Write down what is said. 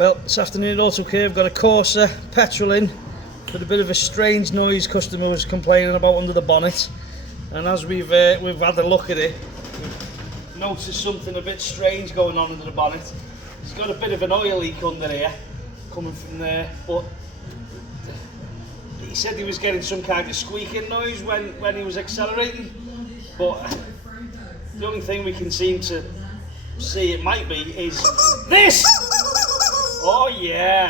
Well, this afternoon at Autocare we've got a Corsa petrol in with a bit of a strange noise customer was complaining about under the bonnet, and as we've had a look at it, we've noticed something a bit strange going on under the bonnet. He's got a bit of an oil leak under here coming from there, but he said he was getting some kind of squeaking noise when he was accelerating, but the only thing we can seem to see it might be is this! Oh yeah!